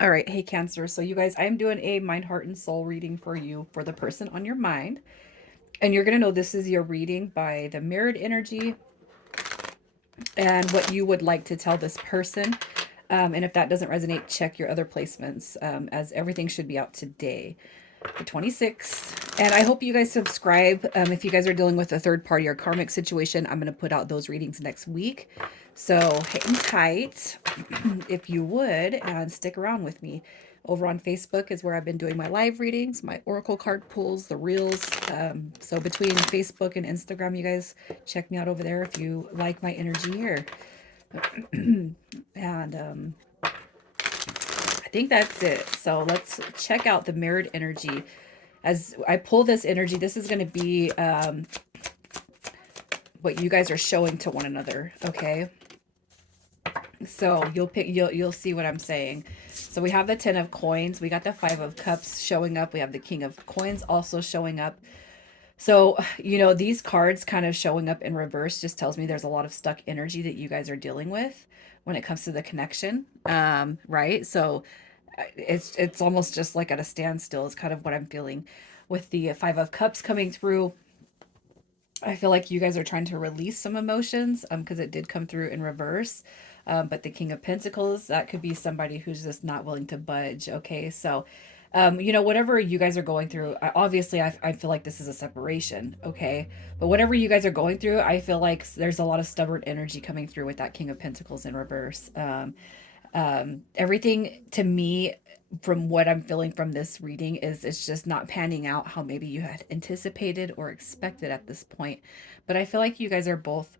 All right, hey Cancer. So you guys, I'm doing a mind, heart, and soul reading for you for the person on your mind. And you're gonna know this is your reading by the mirrored energy and what you would like to tell this person. And if that doesn't resonate, check your other placements, as everything should be out today, the 26th. And I hope you guys subscribe. If you guys are dealing with a third party or karmic situation, I'm going to put out those readings next week. So hang tight if you would, and stick around with me. Over on Facebook is where I've been doing my live readings, my oracle card pulls, the reels. So between Facebook and Instagram, you guys check me out over there if you like my energy here. And I think that's it. So let's check out the mirrored energy. As I pull this energy, this is going to be what you guys are showing to one another. Okay. So you'll see what I'm saying. So we have the 10 of coins. We got the 5 of cups showing up. We have the king of coins also showing up. So, these cards kind of showing up in reverse just tells me there's a lot of stuck energy that you guys are dealing with when it comes to the connection. Right? So it's almost just like at a standstill is kind of what I'm feeling with the 5 of cups coming through. I feel like you guys are trying to release some emotions because it did come through in reverse. But the King of Pentacles, that could be somebody who's just not willing to budge. Okay, so whatever you guys are going through, obviously, I feel like this is a separation. Okay, but whatever you guys are going through, I feel like there's a lot of stubborn energy coming through with that King of Pentacles in reverse. Everything to me from what I'm feeling from this reading is it's just not panning out how maybe you had anticipated or expected at this point. But I feel like you guys are both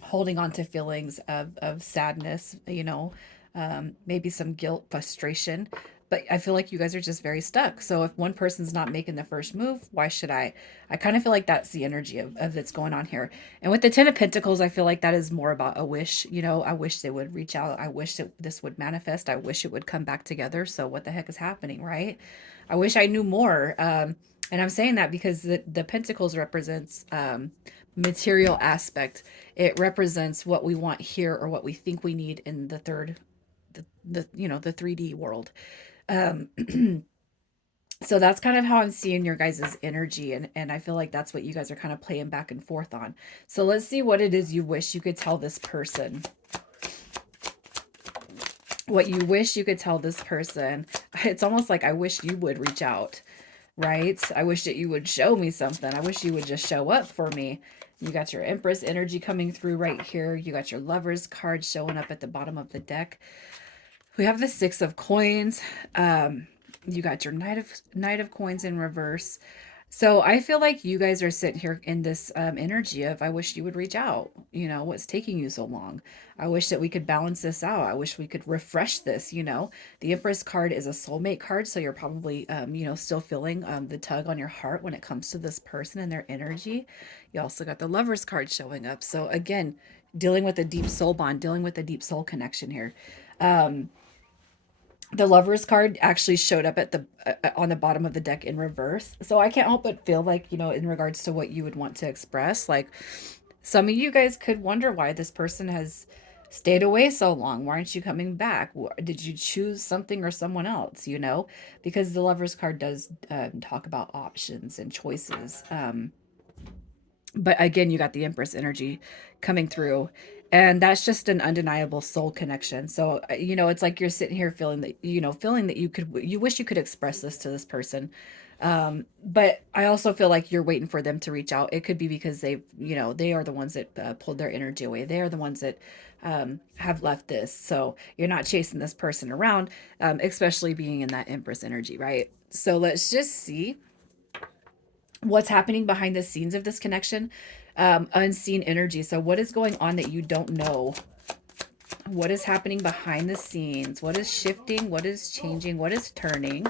holding on to feelings of sadness, maybe some guilt, frustration. But I feel like you guys are just very stuck. So if one person's not making the first move, why should I? I kind of feel like that's the energy of that's going on here. And with the 10 of Pentacles, I feel like that is more about a wish. I wish they would reach out. I wish that this would manifest. I wish it would come back together. So what the heck is happening, right? I wish I knew more. And I'm saying that because the Pentacles represents material aspect. It represents what we want here or what we think we need in the third, the 3D world. Um, so that's kind of how I'm seeing your guys' energy, and I feel like that's what you guys are kind of playing back and forth on. So let's see what it is you wish you could tell this person. What you wish you could tell this person. It's almost like I wish you would reach out, right? I wish that you would show me something. I wish you would just show up for me. You got your Empress energy coming through right here. You got your Lovers card showing up at the bottom of the deck. We have the 6 of coins. You got your Knight of coins in reverse. So I feel like you guys are sitting here in this energy of, I wish you would reach out. What's taking you so long? I wish that we could balance this out. I wish we could refresh this. The Empress card is a soulmate card. So you're probably, still feeling the tug on your heart when it comes to this person and their energy. You also got the Lovers card showing up. So again, dealing with a deep soul bond, dealing with a deep soul connection here. Um, the Lovers card actually showed up at the on the bottom of the deck in reverse. So I can't help but feel like, in regards to what you would want to express, like some of you guys could wonder why this person has stayed away so long. Why aren't you coming back? Did you choose something or someone else, Because the Lovers card does talk about options and choices. But again, you got the Empress energy coming through, and that's just an undeniable soul connection. So it's like you're sitting here feeling that you wish you could express this to this person. But I also feel like you're waiting for them to reach out. It could be because they are the ones that pulled their energy away. They are the ones that have left this. So you're not chasing this person around, especially being in that Empress energy, right? So let's just see what's happening behind the scenes of this connection. Unseen energy. So what is going on that you don't know? What is happening behind the scenes? What is shifting? What is changing? What is turning?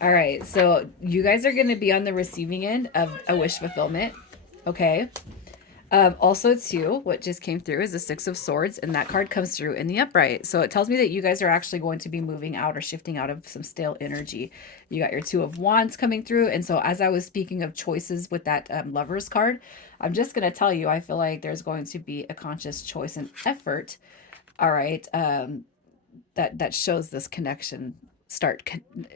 All right, so you guys are going to be on the receiving end of a wish fulfillment. Okay. Also, too, what just came through is the 6 of Swords, and that card comes through in the upright. So it tells me that you guys are actually going to be moving out or shifting out of some stale energy. You got your 2 of Wands coming through. And so as I was speaking of choices with that Lovers card, I'm just going to tell you, I feel like there's going to be a conscious choice and effort. All right. that shows this connection start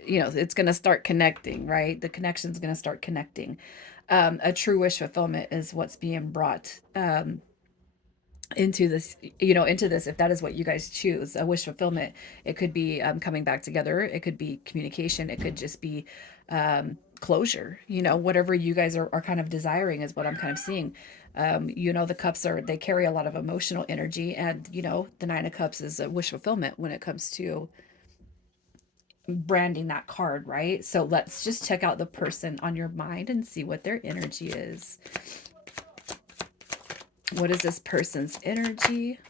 you know, it's going to start connecting, right? The connection's going to start connecting. A true wish fulfillment is what's being brought into this, you know, into this, if that is what you guys choose. A wish fulfillment, it could be coming back together, it could be communication, it could just be closure, you know, whatever you guys are kind of desiring is what I'm kind of seeing. You know, the cups are, they carry a lot of emotional energy, and you know, the nine of cups is a wish fulfillment when it comes to branding that card, right? So let's just check out the person on your mind and see what their energy is. What is this person's energy?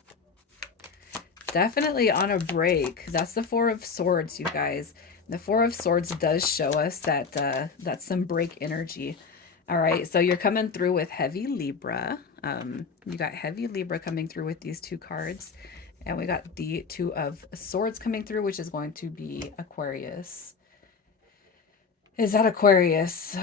Definitely on a break. That's the Four of Swords, you guys. The Four of Swords does show us that that's some break energy. All right, so you're coming through with heavy Libra. You got heavy Libra coming through with these two cards. And we got the Two of Swords coming through, which is going to be Aquarius. Is that Aquarius?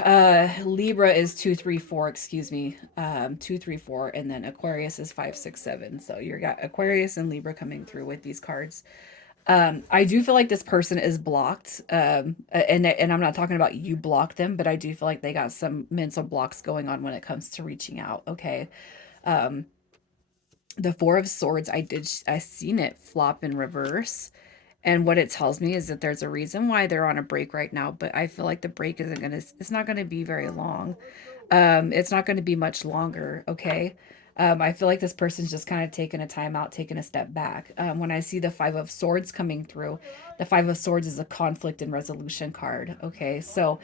Libra is 234, excuse me. 234, and then Aquarius is 567. So you got Aquarius and Libra coming through with these cards. I do feel like this person is blocked. And I'm not talking about you blocked them, but I do feel like they got some mental blocks going on when it comes to reaching out. Okay. Um, the Four of Swords, I seen it flop in reverse. And what it tells me is that there's a reason why they're on a break right now, but I feel like the break isn't gonna, it's not gonna be very long. It's not gonna be much longer, okay? I feel like this person's just kind of taking a time out, taking a step back. When I see the Five of Swords coming through, the Five of Swords is a conflict and resolution card, okay? So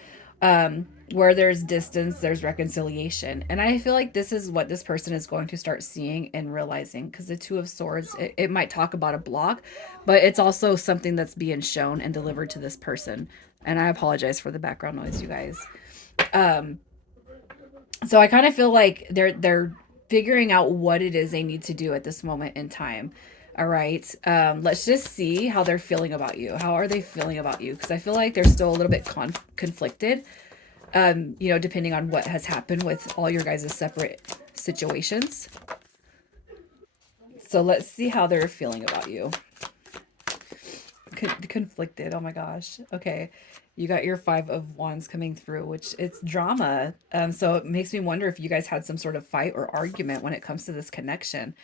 where there's distance, there's reconciliation. And I feel like this is what this person is going to start seeing and realizing, because the Two of Swords, it might talk about a block, but it's also something that's being shown and delivered to this person. And I apologize for the background noise, you guys. Um, so I kind of feel like they're figuring out what it is they need to do at this moment in time. All right. Let's just see how they're feeling about you. How are they feeling about you? Because I feel like they're still a little bit conflicted, you know, depending on what has happened with all your guys' separate situations. So let's see how they're feeling about you. Conflicted. Oh my gosh. Okay. You got your Five of Wands coming through, which it's drama. So it makes me wonder if you guys had some sort of fight or argument when it comes to this connection.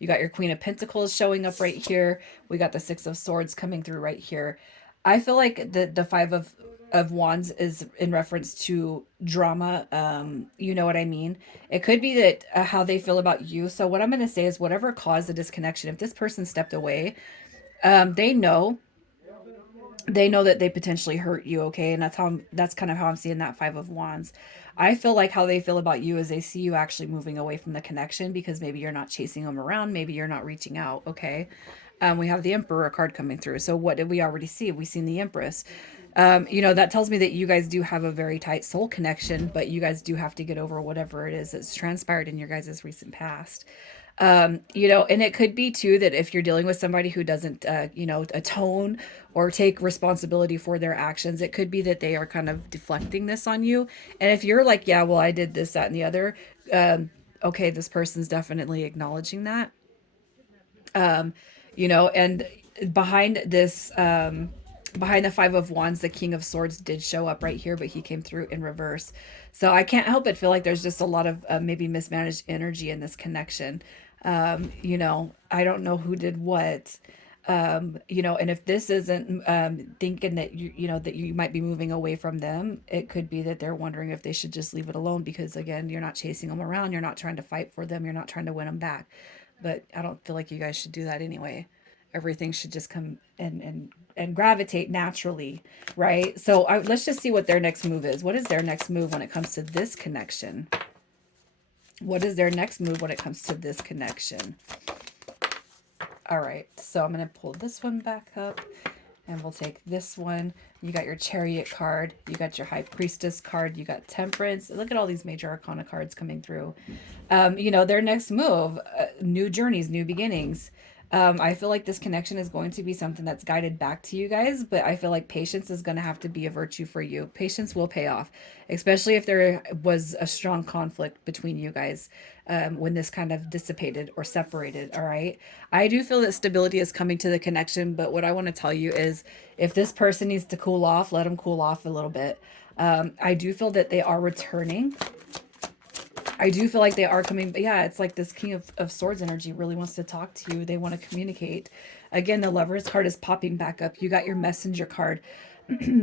You got your Queen of Pentacles showing up right here. We got the Six of Swords coming through right here. I feel like the Five of Wands is in reference to drama. You know what I mean? It could be that how they feel about you. So what I'm going to say is whatever caused the disconnection, if this person stepped away, they know, they know that they potentially hurt you, okay? And that's kind of how I'm seeing that Five of Wands. I feel like how they feel about you is they see you actually moving away from the connection because maybe you're not chasing them around, maybe you're not reaching out, okay? We have the Emperor card coming through. So what did we already see? We seen the Empress. You know, that tells me that you guys do have a very tight soul connection, but you guys do have to get over whatever it is that's transpired in your guys' recent past. You know, and it could be too that if you're dealing with somebody who doesn't, you know, atone or take responsibility for their actions, it could be that they are kind of deflecting this on you. And if you're like, yeah, well, I did this, that, and the other, okay, this person's definitely acknowledging that. Um, you know, and behind this, behind the Five of Wands, the King of Swords did show up right here, but he came through in reverse. So I can't help but feel like there's just a lot of maybe mismanaged energy in this connection. You know, I don't know who did what. You know, and if this isn't thinking that you know that you might be moving away from them, it could be that they're wondering if they should just leave it alone because again, you're not chasing them around, you're not trying to fight for them, you're not trying to win them back. But I don't feel like you guys should do that anyway. Everything should just come and gravitate naturally, right? So let's just see what their next move is. What is their next move when it comes to this connection? What is their next move when it comes to this connection? All right, so I'm going to pull this one back up and we'll take this one. You got your Chariot card, you got your High Priestess card, you got Temperance. Look at all these major arcana cards coming through. You know, their next move, new journeys, new beginnings. I feel like this connection is going to be something that's guided back to you guys, but I feel like patience is going to have to be a virtue for you. Patience will pay off, especially if there was a strong conflict between you guys when this kind of dissipated or separated. All right. I do feel that stability is coming to the connection, but what I want to tell you is if this person needs to cool off, let them cool off a little bit. I do feel that they are returning. I do feel like they are coming. But yeah, it's like this King of Swords energy really wants to talk to you. They want to communicate. Again, the Lover's card is popping back up. You got your Messenger card.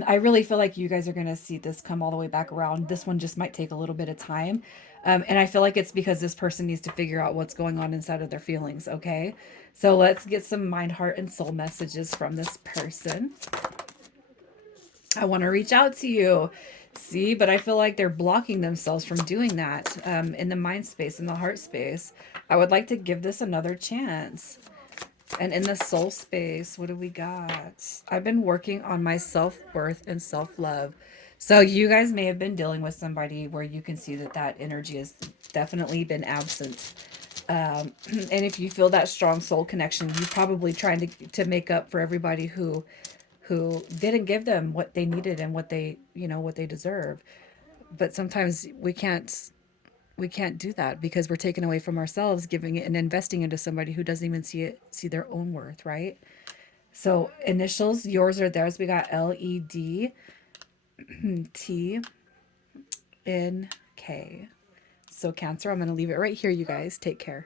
I really feel like you guys are going to see this come all the way back around. This one just might take a little bit of time. And I feel like it's because this person needs to figure out what's going on inside of their feelings. Okay. So let's get some mind, heart, and soul messages from this person. I want to reach out to you. See, but I feel like they're blocking themselves from doing that in the mind space, in the heart space. I would like to give this another chance. And in the soul space, what do we got? I've been working on my self worth and self love. So you guys may have been dealing with somebody where you can see that that energy has definitely been absent. And if you feel that strong soul connection, you're probably trying to make up for everybody who didn't give them what they needed and what they, what they deserve. But sometimes we can't do that because we're taking away from ourselves, giving it and investing into somebody who doesn't even see their own worth, right? So initials, yours or theirs, we got LEDTNK. So Cancer, I'm going to leave it right here, you guys. Take care.